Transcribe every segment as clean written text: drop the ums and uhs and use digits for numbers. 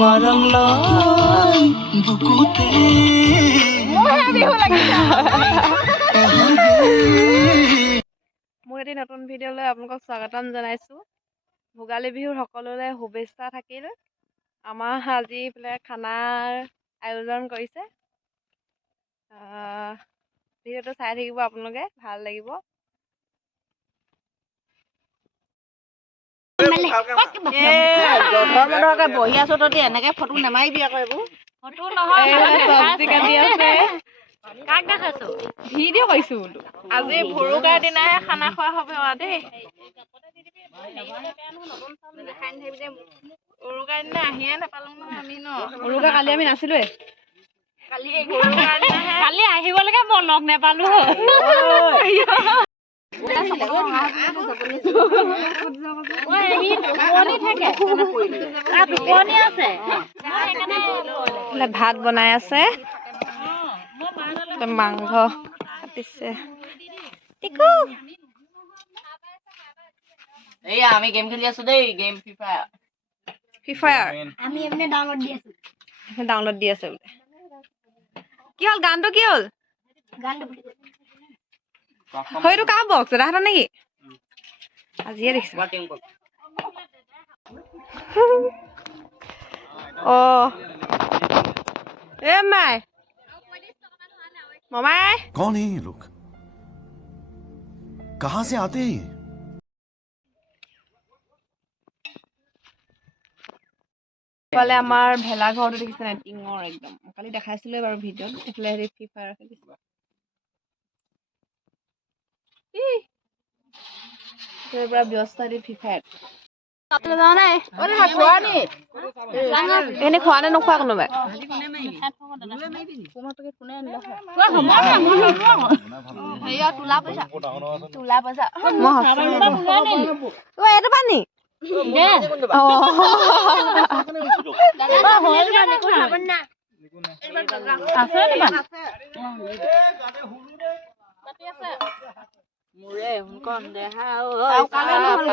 মৰম লয় বুকুতে মোৰ এটি নতুন ভিডিঅ'লৈ আপোনালোকক স্বাগতম জনাইছোঁ। ভোগালী বিহুৰ সকলোৰে শুভেচ্ছা থাকিল। আমাৰ আজি এইফালে খানাৰ আয়োজন কৰিছে। ভিডিঅ'টো চাই থাকিব আপোনালোকে, ভাল লাগিব। বহি আছো তহঁতি এনেকে ফটো নামাৰিবি আকৌ এইবোৰ ফটো নহয়, চব্জি কাটি আছে। কাক দেখাইছো? ভিডিঅ' কৰিছো বোলো। আজি ভুৰুকাৰ দিনাহে খানা খোৱা হ'ব দেই। উৰুকাৰ দিনা আহিয়ে নাপালো নহয় আমি ন। উৰুকা কালি আমি নাছিলোৱে। কালি আহিবলৈকে মই লগ নেপালো। ভাত বনাই আছে, মাংস কাটিছে। এইয়া আমি গেম খেলি আছো দেই, গেম ফ্ৰী ফায়াৰ আমি এমনে ডাউনলোড দি আছো। ডাউনলোড দি আছে বোলে। কি হ'ল গানটো কি হ'ল? হয়তো কাৰ বক্স এটা নেকি? আজিয়ে দেখিছো। অ এ মাই মামাই कौन है ये लोग कहां से आते हैं ये এইফালে আমাৰ ভেলাঘৰটো দেখিছে নাই? টিঙৰ একদম কালি দেখাইছিলো বাৰু ভিডিঅ'ত। এইফালে হেৰি ফ্ৰী ফায়াৰ খেলিছে। পুৰা ব্যস্ত দি ফ্ৰী ফায়াৰ। এনে খোৱা নে নোখোৱা কোনোবাই? এইটো পানী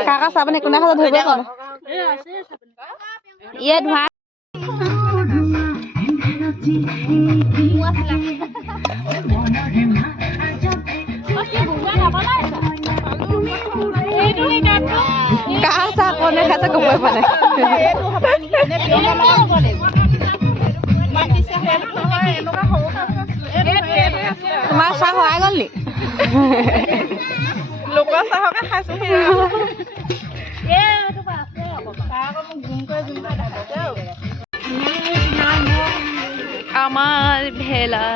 কাকা চাবনে কোনে খালে ধৰিব ইয়ে ধোৱা কাহ চাহ কোনে খাইছে কবই পৰা নাই। তোমাৰ চাহ হোৱাই গ'ল নি? লোকৰ চাহকে খাইছো। আমাৰ ভেলা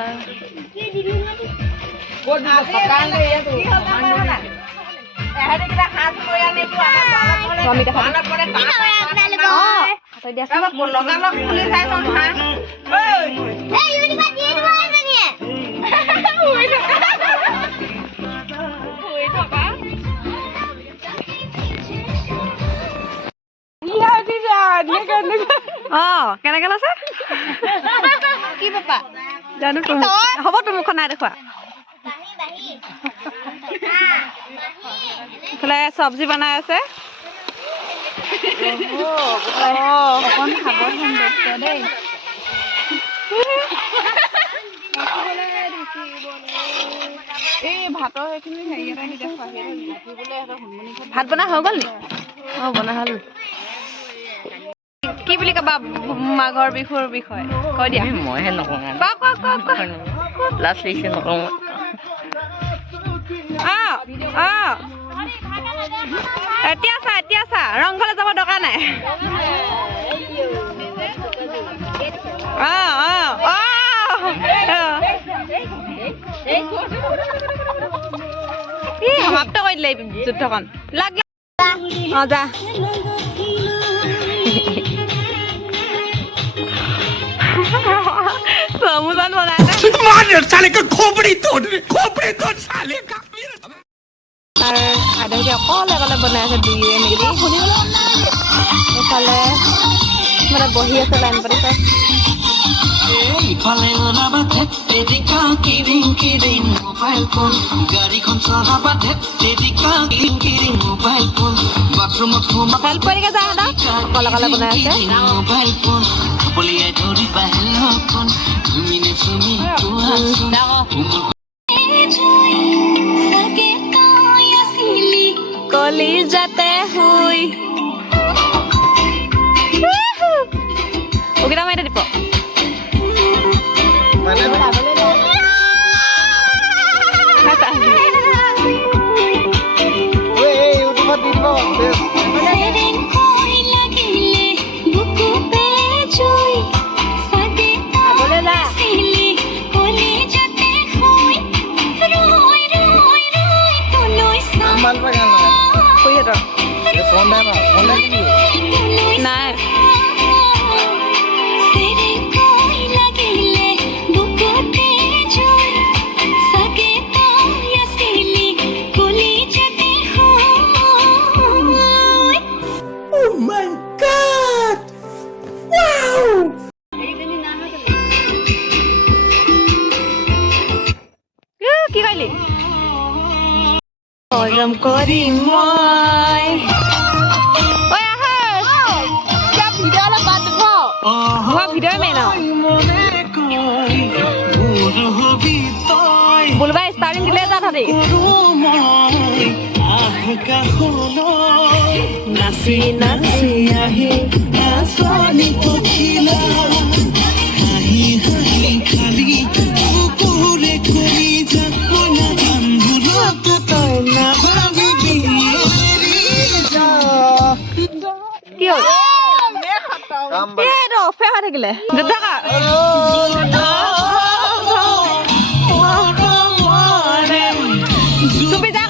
কেনেকে লৈছে কি পাপা জানো হ'ব তো মুখখন নাই দেখুৱা। এইফালে চব্জি বনাই আছে। এই ভাতৰ সেইখিনি হেৰি এটা দি দেখুৱা। ভাত বনাই হৈ গ'ল নি? অঁ বনাই হ'ল। কি বুলি কবা মাঘৰ বিহুৰ বিষয়ে কৈ দিয়া। মইহে নকওঁ লাষ্ট লিষ্ট নকওঁ। এতিয়া চা ৰংঘৰলৈ যাব দৰকাৰ নাই। সমাপ্ত কৰি দিলে যুদ্ধখন। যা সমুজন বনাই আইতাই অকলে অকলে বনাই আছে দুইয়ে মিলি। এইফালে মানে বহি আছে লাইন পাতি চব। ইফালে ওলাবা তেৰিকা কিৰিং মোবাইল ফোন গাড়ীখন চলাবা তেৰিকা কিৰিং মোবাইল ফোন বাথৰুমত সোমাবা হেল্প কৰিকে যা এটা কলা কলা বনাই আছে মোবাইল ফোন বলিয়াই ধৰিবা হেল্ল' ফোন ধুমিনে চুমি কোৱাচোন কলি যাতে শুই ওকেইটা মাৰি দিব নাই কি কৰিলি হজম কৰিম মই ঐ আহা কিয় ভিডিঅ' অলপ বাদ দিব মই ভিডিঅ'ই মেইন বুলবা ষ্টাৰ্টিং দিলে যা থাকি নাচি নাচি আহি নাচনি পঠিলা হাঁহি হাঁহি খালি কুকুৰে কৰি যা মনা গানবোৰত তই নাভাবিবি কি হ'ল এইটো অফে হৈ থাকিলে থাকা চুপি যা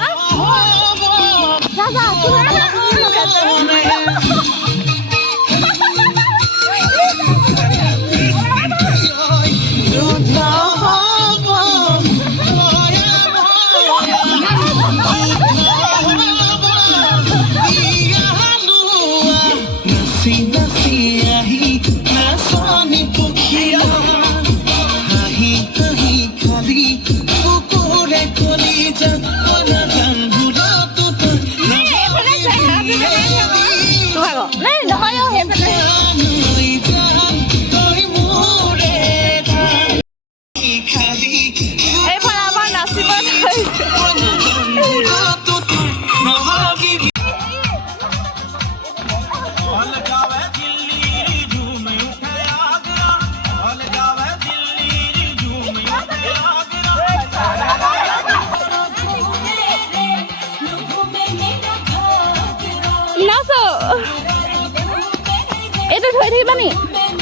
এইটো থৈ থাকিবা নি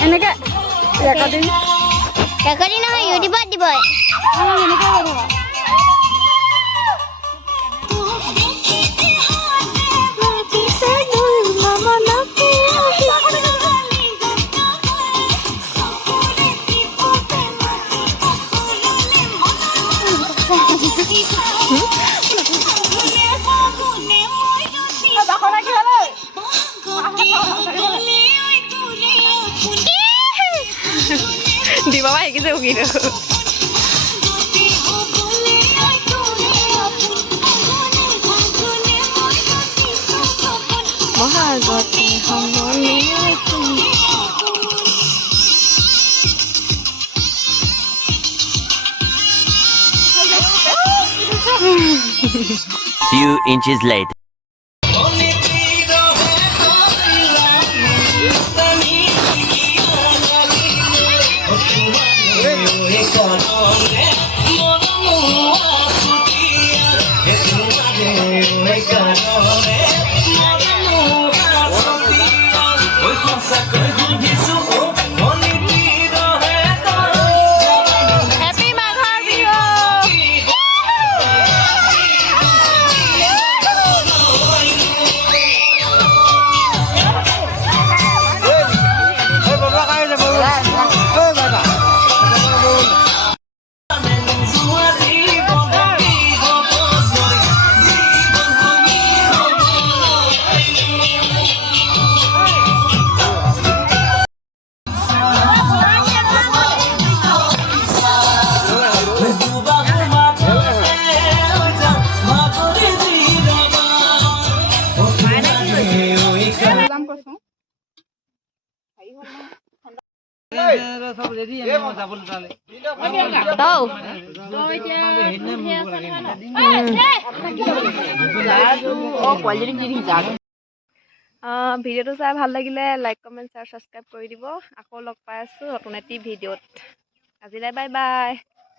এনেকে ৰেকৰ্ডিং নহয় ইউটিউবত দিব এনেকে di bawah ya gitu gitu Few inches later. ভিডিঅ'টো চাই ভাল লাগিলে লাইক কমেণ্ট শ্বেয়াৰ ছাবস্ক্ৰাইব কৰি দিব। আকৌ লগ পাই আছোঁ নতুন এটি ভিডিঅ'ত। আজিলৈ বাই বাই।